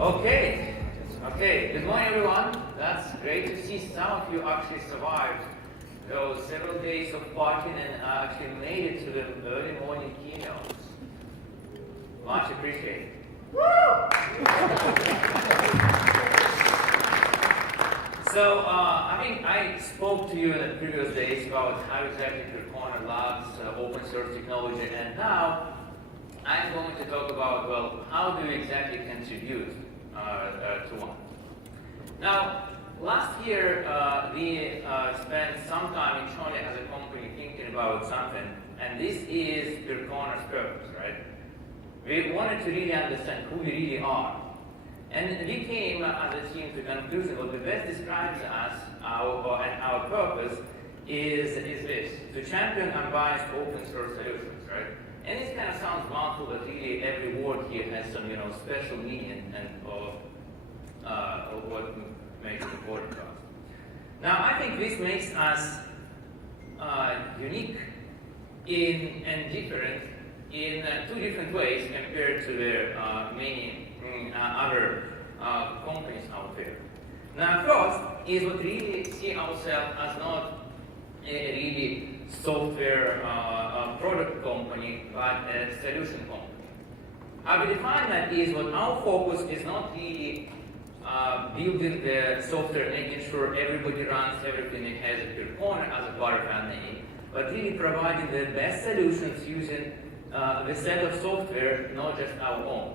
Okay. Okay. Good morning, everyone. That's great to see some of you actually survived those several days of partying and actually made it to the early morning keynotes. Much appreciated. Woo! So, I spoke to you in the previous days about how exactly Percona loves open source technology, and now I'm going to talk about, well, how do you exactly contribute to one. Now, last year, we spent some time internally as a company thinking about something, and this is Percona's purpose, right? We wanted to really understand who we really are. And we came as a team to the conclusion what the best describes us, our purpose, is this, to champion unbiased open source solutions, right? And this kind of sounds mouthful, but really every word here has some, special meaning and of what makes it important to us. Now, I think this makes us unique and different in two different ways compared to the many other companies out there. Now, first is what we really see ourselves as not a really software product company, but a solution company. How we define that is what our focus is not really building the software, making sure everybody runs everything that has a Percona as a part of our name, but really providing the best solutions using the set of software, not just our own.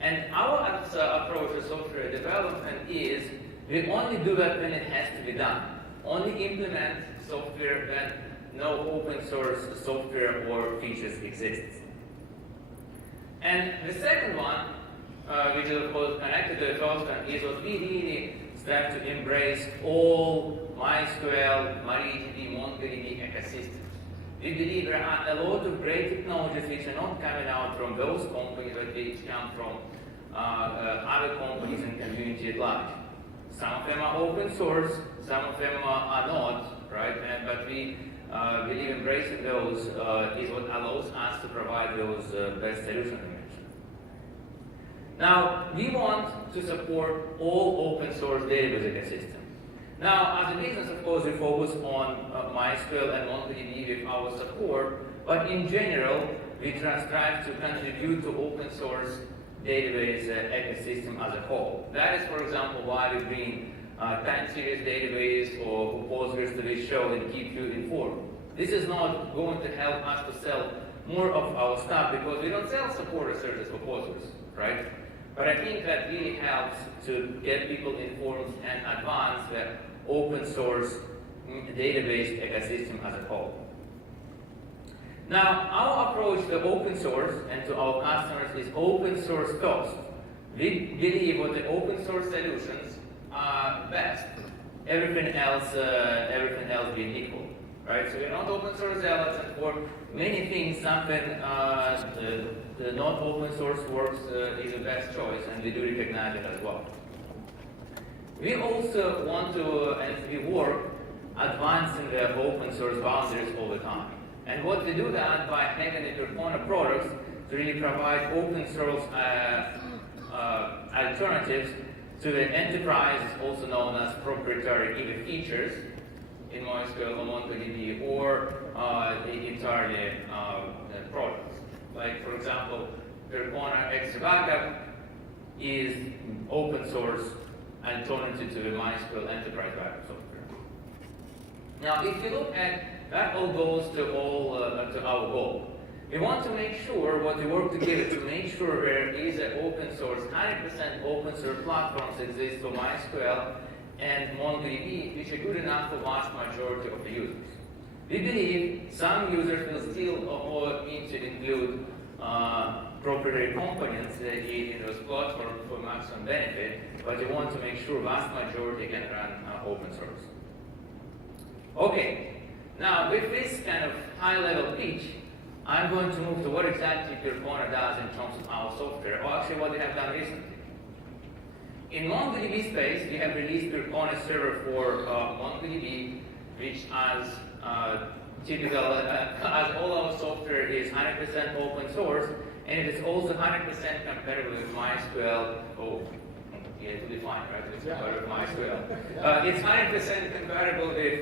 And our approach to software development is we only do that when it has to be done. Only implement software when no open source software or features exist. And the second one, which is of course connected to the first one, is what we really strive to embrace all MySQL, MongoDB, MongoDB ecosystems. We believe there are a lot of great technologies which are not coming out from those companies, but they come from other companies and community at large. Some of them are open source, some of them are not, right? But we believe embracing those is what allows us to provide those best solutions. Now, we want to support all open source database ecosystems. Now, as a business, of course, we focus on MySQL and MongoDB with our support, but in general, we strive to contribute to open source database ecosystem as a whole. That is, for example, why we bring time series database or Postgres to this show and keep you informed. This is not going to help us to sell more of our stuff because we don't sell support services for Postgres, right? But I think that really helps to get people informed and advance the open source database ecosystem as a whole. Now, our approach to open source and to our customers is open source first. We believe what the open source solutions are best. Everything else being equal, right? So we're not open source zealots, and for many things, something the not open source works is the best choice, and we do recognize it as well. We also want to, and we work advancing the open source boundaries all the time. And what we do that by having the Percona products to really provide open source alternatives to the enterprise, also known as proprietary either features in MySQL or MongoDB or the entirely products. Like, for example, Percona X Backup is open source alternative to the MySQL enterprise backup software. Now, if you look at that, all goes to our goal. We want to make sure what we work together to make sure there is an open source, 100% open source platforms exist for MySQL and MongoDB, which are good enough for vast majority of the users. We believe some users will still need to include proprietary components in those platforms for maximum benefit, but we want to make sure vast majority can run open source. Okay, now with this kind of high-level pitch, I'm going to move to what exactly Percona does in terms of our software, or actually what we have done recently. In MongoDB space, we have released Percona Server for MongoDB, which as typical, as all our software is 100% open source, and it is also 100% compatible with MySQL. Oh, yeah, to define, right? It's compatible with MySQL. It's 100% compatible with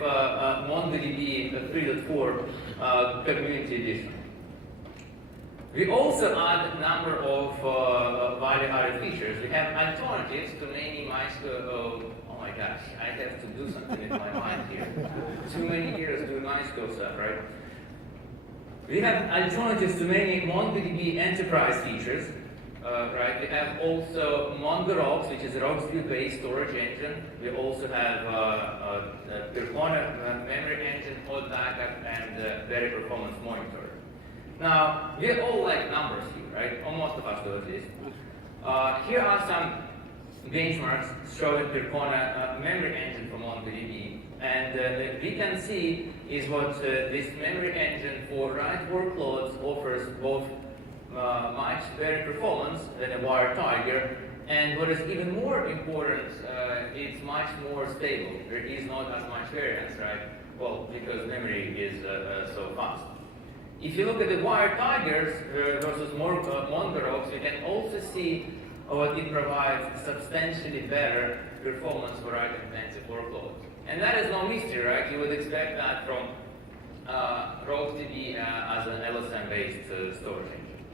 MongoDB 3.4 Community Edition. We also add a number of value-added features. We have alternatives to many MySQL. Oh my gosh, I have to do something with my mind here. Too many years doing MySQL stuff, right? We have alternatives to many MongoDB enterprise features, right? We have also MongoRogs, which is a RogsView-based storage engine. We also have Percona memory engine, hot backup, and better performance monitor. Now, we all like numbers here, right? Almost of us do at least. Here are some benchmarks showing Percona memory engine for MongoDB. And we can see is what this memory engine for write workloads offers both much better performance than a Wire Tiger. And what is even more important, it's much more stable. There is not as much variance, right? Well, because memory is so fast. If you look at the Wire Tigers versus MongoRogs, you can also see what it provides substantially better performance for write-intensive workloads. And that is no mystery, right? You would expect that from RogsDB as an LSM-based storage engine.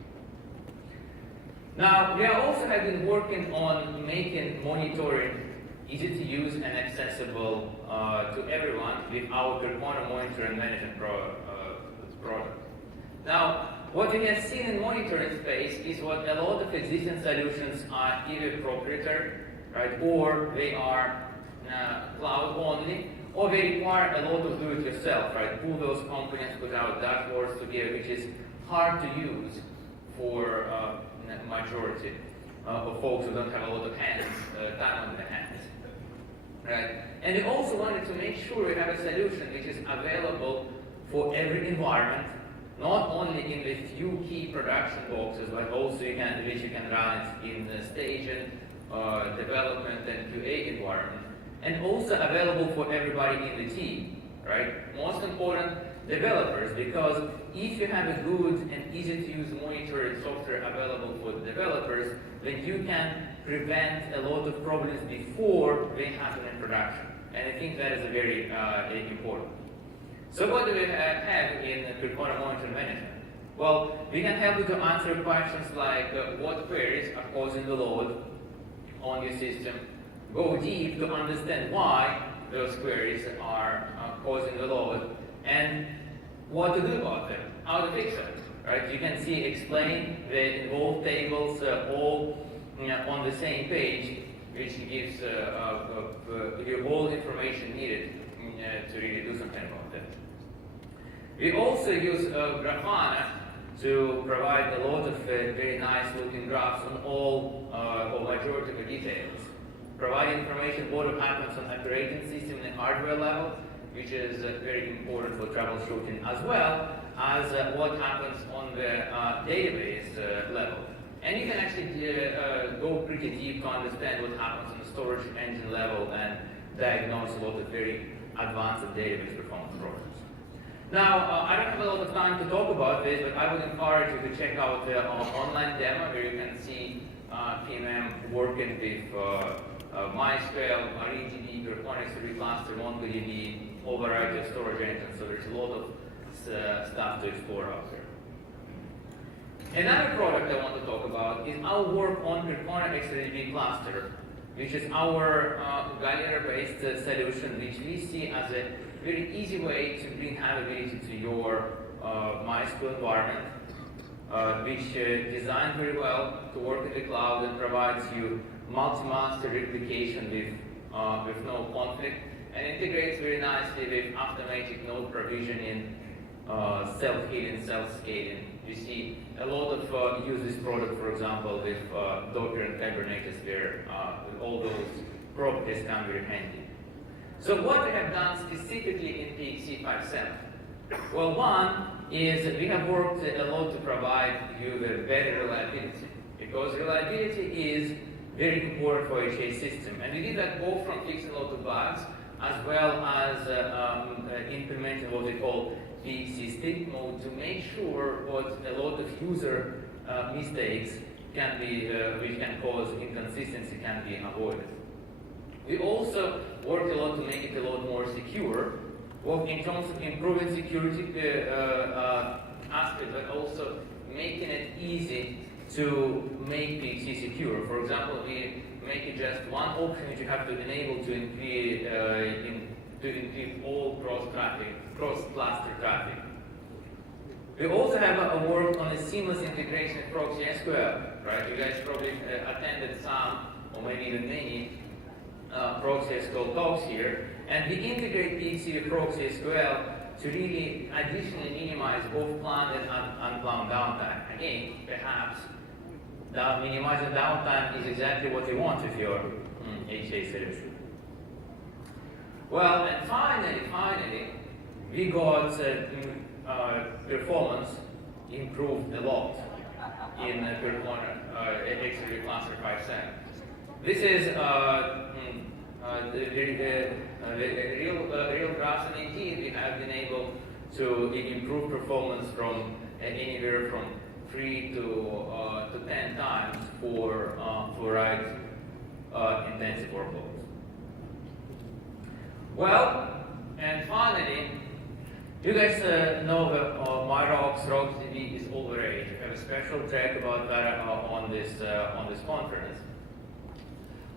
Now, we also have been working on making monitoring easy to use and accessible to everyone with our Percona Monitor and Management product. Now, what we have seen in monitoring space is what a lot of existing solutions are either proprietary, right, or they are cloud only, or they require a lot of do-it-yourself, right? Pull those components, put out dashboards together, which is hard to use for majority of folks who don't have a lot of time on their hands, right? And we also wanted to make sure we have a solution which is available for every environment, not only in the few key production boxes, but also you can run it in the staging, development, and QA environment, and also available for everybody in the team, right? Most important, developers, because if you have a good and easy to use monitoring software available for the developers, then you can prevent a lot of problems before they happen in production. And I think that is a very important. So what do we have in Percona Monitor Management? Well, we can help you to answer questions like what queries are causing the load on your system, go deep to understand why those queries are causing the load, and what to do about them, how to fix it, right? You can see explain the involved tables all on the same page, which gives you all the information needed to really do something about that. We also use Grafana to provide a lot of very nice looking graphs on all or majority of the details. Provide information what happens on operating system and hardware level, which is very important for troubleshooting, as well as what happens on the database level. And you can actually go pretty deep to understand what happens on the storage engine level and diagnose a lot of very advanced database performance problems. Now, I don't have a lot of time to talk about this, but I would encourage you to check out the online demo where you can see PMM working with MySQL, MariaDB, Percona Server cluster, MongoDB, whole variety of storage engines. So there's a lot of stuff to explore out there. Another product I want to talk about is our work on Percona XDB cluster, which is our Galera-based solution, which we see as a very easy way to bring availability to your MySQL environment, which is designed very well to work in the cloud and provides you multi-master replication with no conflict, and integrates very nicely with automatic node provisioning, self-healing, self-scaling. You see a lot of use this product, for example, with Docker and Kubernetes, where all those properties come very handy. So what we have done specifically in PXE 5.7? Well, one is we have worked a lot to provide you with better reliability, because reliability is very important for a HA system. And we did that both from fixing a lot of bugs, as well as implementing what we call PXE strict mode to make sure what a lot of user mistakes can be, which can cause inconsistency, can be avoided. We also worked a lot to make it a lot more secure, both in terms of improving security aspect, but also making it easy to make PXE secure. For example, we make it just one option that you have to enable to encrypt all cross-cluster traffic. We also have a work on the seamless integration of proxy SQL, right? You guys probably attended some, or maybe even many, proxy SQL talks here, and we integrate PXE with proxy SQL to really additionally minimize both planned and unplanned downtime. Again, perhaps minimizing downtime is exactly what you want if you're HA solution. Well, and finally, we got performance improved a lot in Percona XRV Cluster 5.7. This is the real graphs, and indeed we have been able to improve performance from anywhere from 3 to 10 times for write intensive workloads. Well, and finally, you guys know that MySQL is overage. We have a special track about that on this conference.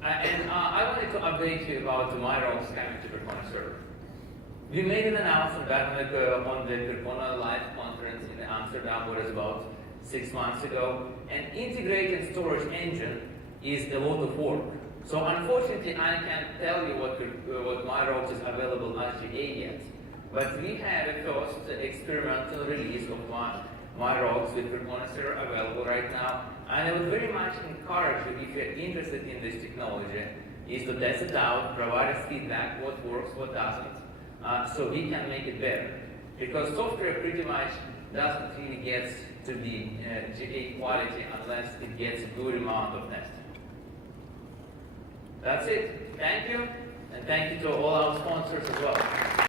And I wanted to update you about the MySQL coming to Percona Server. We made an announcement back on the Percona Live conference in Amsterdam, what is about 6 months ago. And integrated storage engine is a lot of work. So unfortunately, I can't tell you what MySQL is available as GA yet. But we have a first experimental release of MySQL with Percona Server available right now. And I would very much encourage you, if you're interested in this technology, is to test it out, provide us feedback, what works, what doesn't, so we can make it better. Because software pretty much doesn't really get to be GA quality unless it gets a good amount of testing. That's it. Thank you, and thank you to all our sponsors as well.